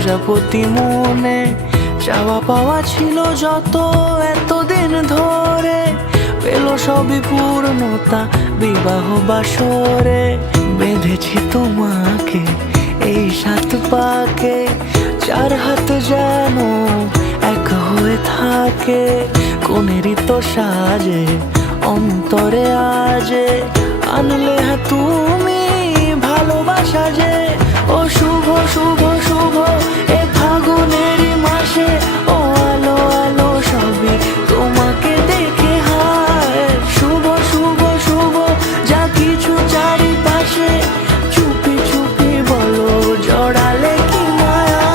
প্রজাপতি মনে চাওয়া পাওয়া ছিল যত এতদিন ধরে, পেল সবই পূর্ণতা বিবাহ বাসরে। বেঁধেছি তোমাকে এই 7 পাকে, 4 হাত যেন এক হয়ে থাকে। কোনেরই তো সাজে অন্তরে আজে, আনলে তুমি ভালোবাসা যে। ও শুভ শুভ শুভ এ ফাগুনেরই মাসে, ও আলো আলো সবই তোমাকে দেখে হায়। শুভ শুভ শুভ যা কিছু চারিপাশে, চুপি চুপি বলো জড়ালে কি মায়া।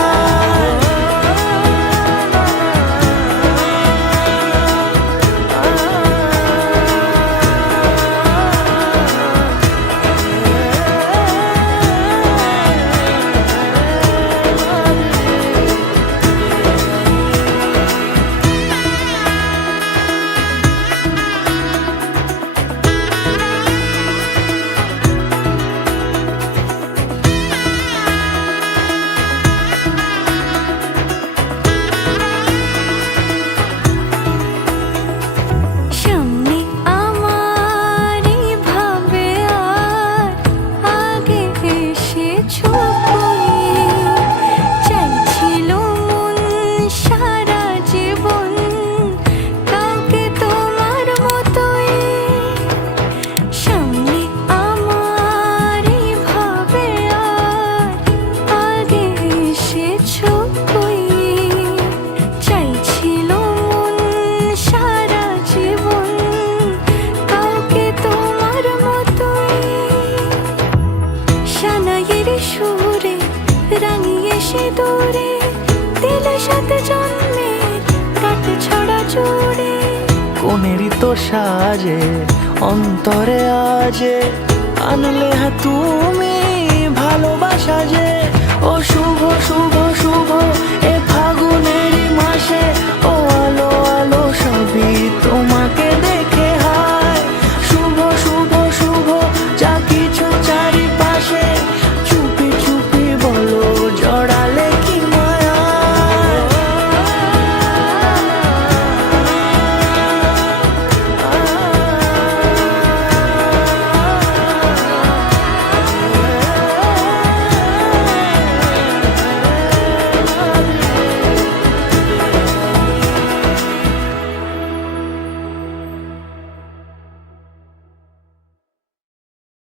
সুরে রাঙিয়ে সে দূরে দিলে 7 জন্মের কাট ছড়া জুড়ে। কোনেরই তো সাজে অন্তরে আজে, আনলে তুমি ভালোবাসা যে। ও শুভ শুভ শুভ এ ফাগুনের